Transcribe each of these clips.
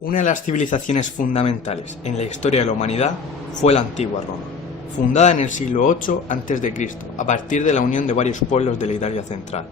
Una de las civilizaciones fundamentales en la historia de la humanidad fue la antigua Roma, fundada en el siglo VIII a.C., a partir de la unión de varios pueblos de la Italia central.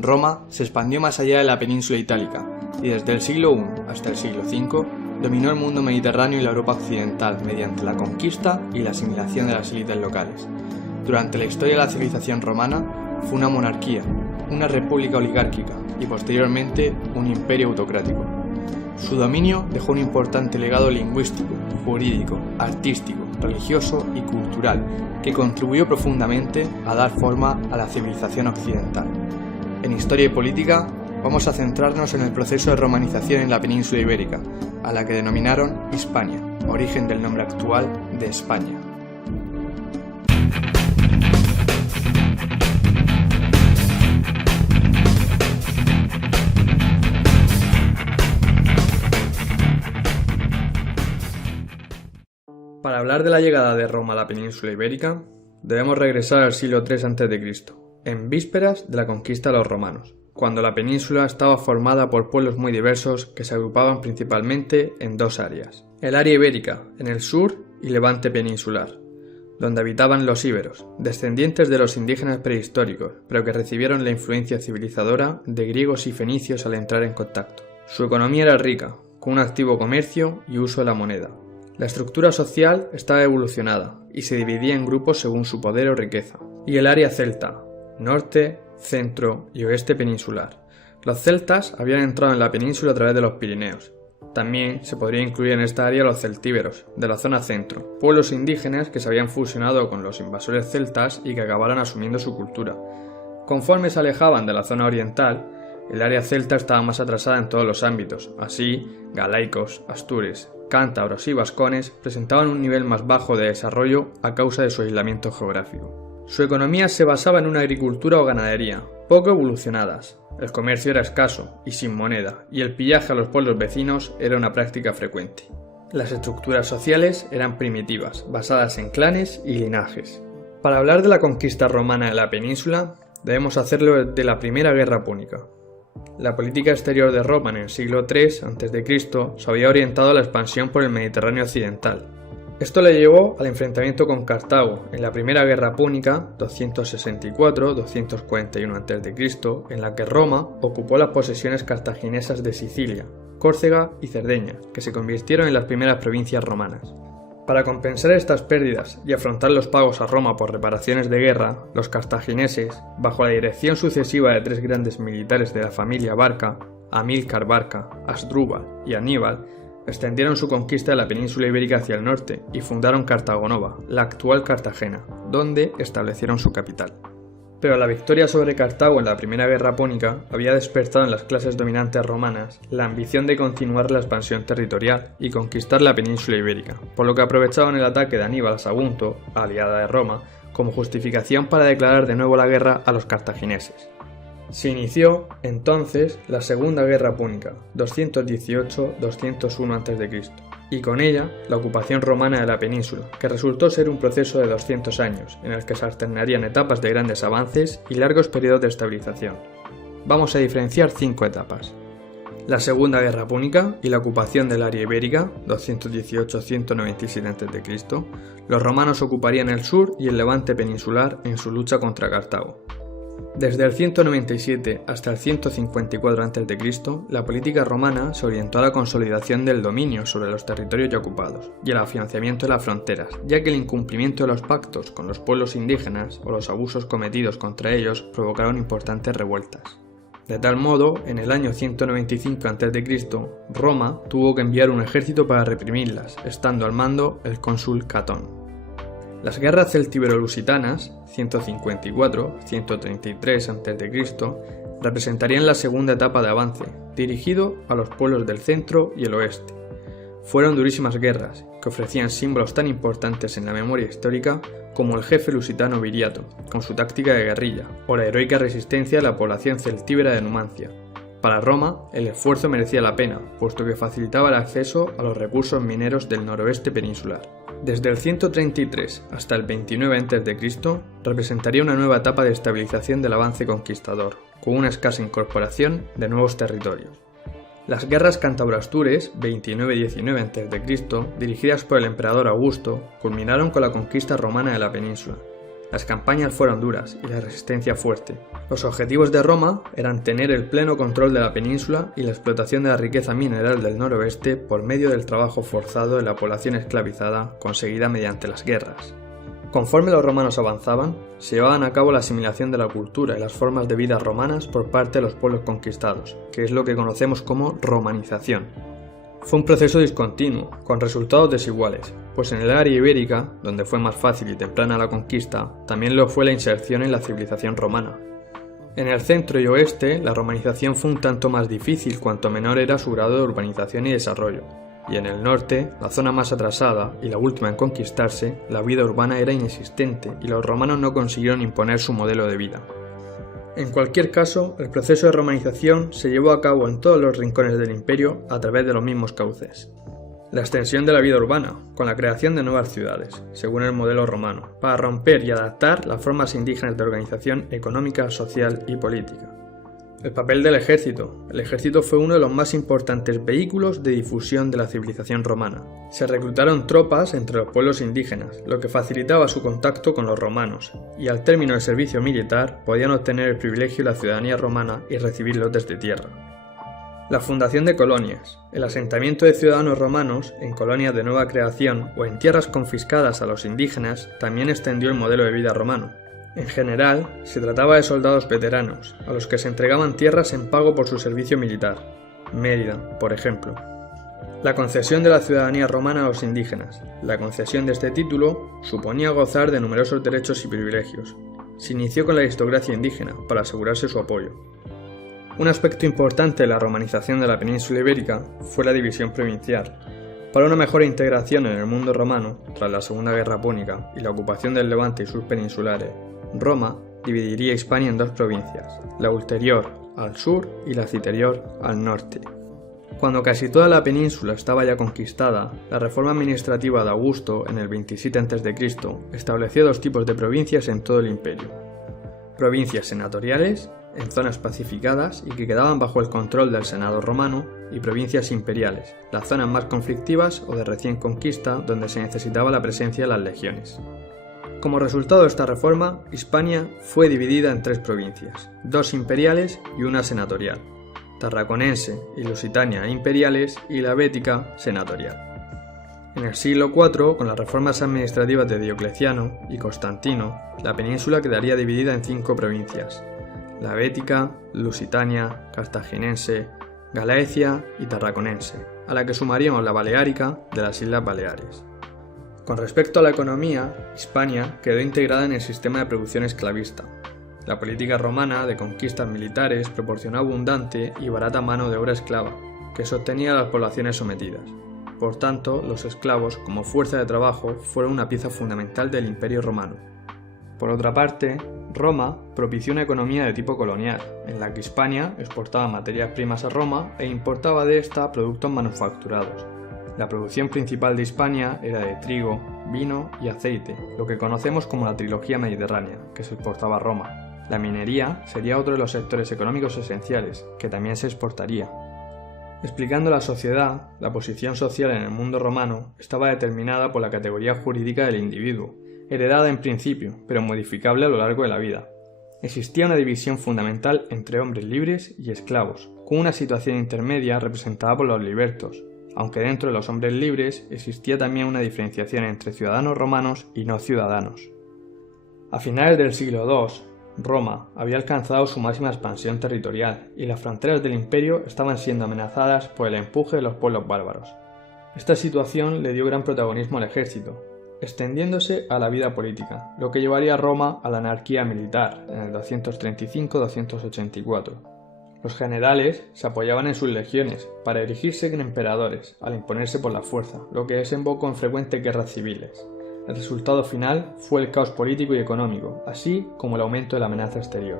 Roma se expandió más allá de la península itálica y desde el siglo I hasta el siglo V dominó el mundo mediterráneo y la Europa occidental mediante la conquista y la asimilación de las élites locales. Durante la historia de la civilización romana fue una monarquía, una república oligárquica y posteriormente un imperio autocrático. Su dominio dejó un importante legado lingüístico, jurídico, artístico, religioso y cultural que contribuyó profundamente a dar forma a la civilización occidental. En Historia y Política vamos a centrarnos en el proceso de romanización en la península ibérica, a la que denominaron Hispania, origen del nombre actual de España. Para hablar de la llegada de Roma a la península ibérica, debemos regresar al siglo III a.C., en vísperas de la conquista de los romanos, cuando la península estaba formada por pueblos muy diversos que se agrupaban principalmente en dos áreas. El área ibérica, en el sur, y Levante peninsular, donde habitaban los íberos, descendientes de los indígenas prehistóricos, pero que recibieron la influencia civilizadora de griegos y fenicios al entrar en contacto. Su economía era rica, con un activo comercio y uso de la moneda. La estructura social estaba evolucionada y se dividía en grupos según su poder o riqueza. Y el área celta, norte, centro y oeste peninsular. Los celtas habían entrado en la península a través de los Pirineos. También se podría incluir en esta área los celtíberos, de la zona centro, pueblos indígenas que se habían fusionado con los invasores celtas y que acabaron asumiendo su cultura. Conforme se alejaban de la zona oriental, el área celta estaba más atrasada en todos los ámbitos. Así, galaicos, astures, cántabros y vascones presentaban un nivel más bajo de desarrollo a causa de su aislamiento geográfico. Su economía se basaba en una agricultura o ganadería, poco evolucionadas. El comercio era escaso y sin moneda, y el pillaje a los pueblos vecinos era una práctica frecuente. Las estructuras sociales eran primitivas, basadas en clanes y linajes. Para hablar de la conquista romana de la península, debemos hacerlo de la Primera Guerra Púnica. La política exterior de Roma en el siglo III a.C. se había orientado a la expansión por el Mediterráneo occidental. Esto le llevó al enfrentamiento con Cartago en la Primera Guerra Púnica 264-241 a.C., en la que Roma ocupó las posesiones cartaginesas de Sicilia, Córcega y Cerdeña, que se convirtieron en las primeras provincias romanas. Para compensar estas pérdidas y afrontar los pagos a Roma por reparaciones de guerra, los cartagineses, bajo la dirección sucesiva de tres grandes militares de la familia Barca, Amílcar Barca, Asdrúbal y Aníbal, extendieron su conquista de la península ibérica hacia el norte y fundaron Cartago Nova, la actual Cartagena, donde establecieron su capital. Pero la victoria sobre Cartago en la Primera Guerra Púnica había despertado en las clases dominantes romanas la ambición de continuar la expansión territorial y conquistar la península ibérica, por lo que aprovechaban el ataque de Aníbal a Sagunto, aliada de Roma, como justificación para declarar de nuevo la guerra a los cartagineses. Se inició, entonces, la Segunda Guerra Púnica, 218-201 a.C., y con ella la ocupación romana de la península, que resultó ser un proceso de 200 años, en el que se alternarían etapas de grandes avances y largos periodos de estabilización. Vamos a diferenciar 5 etapas. La Segunda Guerra Púnica y la ocupación del área ibérica, 218-197 a.C., los romanos ocuparían el sur y el levante peninsular en su lucha contra Cartago. Desde el 197 hasta el 154 a.C., la política romana se orientó a la consolidación del dominio sobre los territorios ya ocupados y al afianzamiento de las fronteras, ya que el incumplimiento de los pactos con los pueblos indígenas o los abusos cometidos contra ellos provocaron importantes revueltas. De tal modo, en el año 195 a.C., Roma tuvo que enviar un ejército para reprimirlas, estando al mando el cónsul Catón. Las guerras celtíbero-lusitanas, 154-133 a.C., representarían la segunda etapa de avance, dirigido a los pueblos del centro y el oeste. Fueron durísimas guerras, que ofrecían símbolos tan importantes en la memoria histórica como el jefe lusitano Viriato, con su táctica de guerrilla, o la heroica resistencia de la población celtíbera de Numancia. Para Roma, el esfuerzo merecía la pena, puesto que facilitaba el acceso a los recursos mineros del noroeste peninsular. Desde el 133 hasta el 29 a.C. representaría una nueva etapa de estabilización del avance conquistador, con una escasa incorporación de nuevos territorios. Las guerras cántabro-astures 29-19 a.C., dirigidas por el emperador Augusto, culminaron con la conquista romana de la península. Las campañas fueron duras y la resistencia fuerte. Los objetivos de Roma eran tener el pleno control de la península y la explotación de la riqueza mineral del noroeste por medio del trabajo forzado de la población esclavizada conseguida mediante las guerras. Conforme los romanos avanzaban, se llevaban a cabo la asimilación de la cultura y las formas de vida romanas por parte de los pueblos conquistados, que es lo que conocemos como romanización. Fue un proceso discontinuo, con resultados desiguales, pues en el área ibérica, donde fue más fácil y temprana la conquista, también lo fue la inserción en la civilización romana. En el centro y oeste, la romanización fue un tanto más difícil cuanto menor era su grado de urbanización y desarrollo, y en el norte, la zona más atrasada y la última en conquistarse, la vida urbana era inexistente y los romanos no consiguieron imponer su modelo de vida. En cualquier caso, el proceso de romanización se llevó a cabo en todos los rincones del imperio a través de los mismos cauces. La extensión de la vida urbana, con la creación de nuevas ciudades, según el modelo romano, para romper y adaptar las formas indígenas de organización económica, social y política. El papel del ejército. El ejército fue uno de los más importantes vehículos de difusión de la civilización romana. Se reclutaron tropas entre los pueblos indígenas, lo que facilitaba su contacto con los romanos, y al término del servicio militar podían obtener el privilegio de la ciudadanía romana y recibirlo desde tierra. La fundación de colonias. El asentamiento de ciudadanos romanos en colonias de nueva creación o en tierras confiscadas a los indígenas también extendió el modelo de vida romano. En general, se trataba de soldados veteranos, a los que se entregaban tierras en pago por su servicio militar. Mérida, por ejemplo. La concesión de la ciudadanía romana a los indígenas. La concesión de este título suponía gozar de numerosos derechos y privilegios. Se inició con la aristocracia indígena, para asegurarse su apoyo. Un aspecto importante de la romanización de la península ibérica fue la división provincial. Para una mejor integración en el mundo romano, tras la Segunda Guerra Púnica y la ocupación del Levante y sus peninsulares, Roma dividiría Hispania en dos provincias, la ulterior al sur y la citerior al norte. Cuando casi toda la península estaba ya conquistada, la reforma administrativa de Augusto en el 27 a.C. estableció dos tipos de provincias en todo el imperio. Provincias senatoriales, en zonas pacificadas y que quedaban bajo el control del Senado romano, y provincias imperiales, las zonas más conflictivas o de recién conquista donde se necesitaba la presencia de las legiones. Como resultado de esta reforma, Hispania fue dividida en tres provincias, dos imperiales y una senatorial, Tarraconense y Lusitania imperiales y la Bética senatorial. En el siglo IV, con las reformas administrativas de Diocleciano y Constantino, la península quedaría dividida en 5 provincias, la Bética, Lusitania, Cartaginense, Galaecia y Tarraconense, a la que sumaríamos la Baleárica de las Islas Baleares. Con respecto a la economía, Hispania quedó integrada en el sistema de producción esclavista. La política romana de conquistas militares proporcionó abundante y barata mano de obra esclava, que sostenía a las poblaciones sometidas. Por tanto, los esclavos, como fuerza de trabajo, fueron una pieza fundamental del Imperio Romano. Por otra parte, Roma propició una economía de tipo colonial, en la que Hispania exportaba materias primas a Roma e importaba de esta productos manufacturados. La producción principal de Hispania era de trigo, vino y aceite, lo que conocemos como la trilogía mediterránea, que se exportaba a Roma. La minería sería otro de los sectores económicos esenciales, que también se exportaría. Explicando la sociedad, la posición social en el mundo romano estaba determinada por la categoría jurídica del individuo, heredada en principio, pero modificable a lo largo de la vida. Existía una división fundamental entre hombres libres y esclavos, con una situación intermedia representada por los libertos, aunque dentro de los hombres libres existía también una diferenciación entre ciudadanos romanos y no ciudadanos. A finales del siglo II, Roma había alcanzado su máxima expansión territorial y las fronteras del imperio estaban siendo amenazadas por el empuje de los pueblos bárbaros. Esta situación le dio gran protagonismo al ejército, extendiéndose a la vida política, lo que llevaría a Roma a la anarquía militar en el 235-284. Los generales se apoyaban en sus legiones para erigirse en emperadores, al imponerse por la fuerza, lo que desembocó en frecuentes guerras civiles. El resultado final fue el caos político y económico, así como el aumento de la amenaza exterior.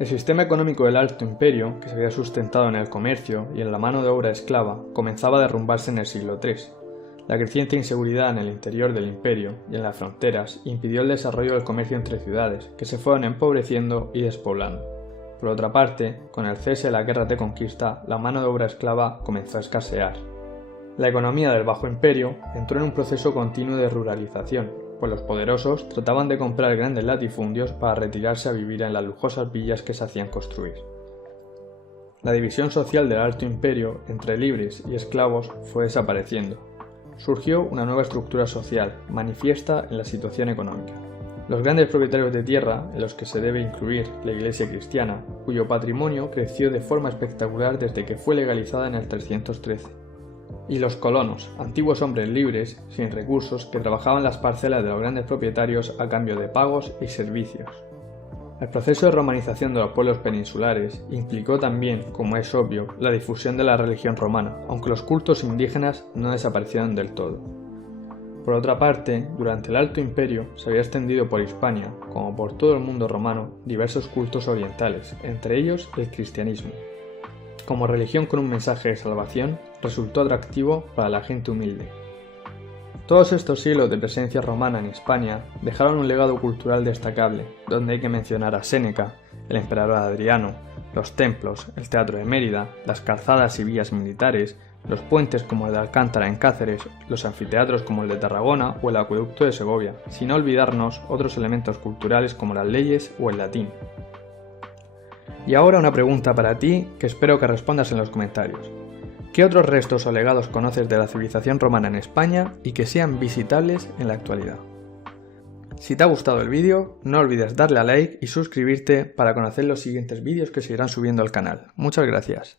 El sistema económico del Alto Imperio, que se había sustentado en el comercio y en la mano de obra esclava, comenzaba a derrumbarse en el siglo III. La creciente inseguridad en el interior del imperio y en las fronteras impidió el desarrollo del comercio entre ciudades, que se fueron empobreciendo y despoblando. Por otra parte, con el cese de las guerras de conquista, la mano de obra esclava comenzó a escasear. La economía del Bajo Imperio entró en un proceso continuo de ruralización, pues los poderosos trataban de comprar grandes latifundios para retirarse a vivir en las lujosas villas que se hacían construir. La división social del Alto Imperio entre libres y esclavos fue desapareciendo. Surgió una nueva estructura social, manifiesta en la situación económica. Los grandes propietarios de tierra, en los que se debe incluir la Iglesia cristiana, cuyo patrimonio creció de forma espectacular desde que fue legalizada en el 313. Y los colonos, antiguos hombres libres, sin recursos, que trabajaban las parcelas de los grandes propietarios a cambio de pagos y servicios. El proceso de romanización de los pueblos peninsulares implicó también, como es obvio, la difusión de la religión romana, aunque los cultos indígenas no desaparecieron del todo. Por otra parte, durante el Alto Imperio se había extendido por Hispania, como por todo el mundo romano, diversos cultos orientales, entre ellos el cristianismo. Como religión con un mensaje de salvación, resultó atractivo para la gente humilde. Todos estos siglos de presencia romana en Hispania dejaron un legado cultural destacable, donde hay que mencionar a Séneca, el emperador Adriano, los templos, el teatro de Mérida, las calzadas y vías militares, los puentes como el de Alcántara en Cáceres, los anfiteatros como el de Tarragona o el acueducto de Segovia, sin olvidarnos otros elementos culturales como las leyes o el latín. Y ahora una pregunta para ti que espero que respondas en los comentarios. ¿Qué otros restos o legados conoces de la civilización romana en España y que sean visitables en la actualidad? Si te ha gustado el vídeo, no olvides darle a like y suscribirte para conocer los siguientes vídeos que se irán subiendo al canal. Muchas gracias.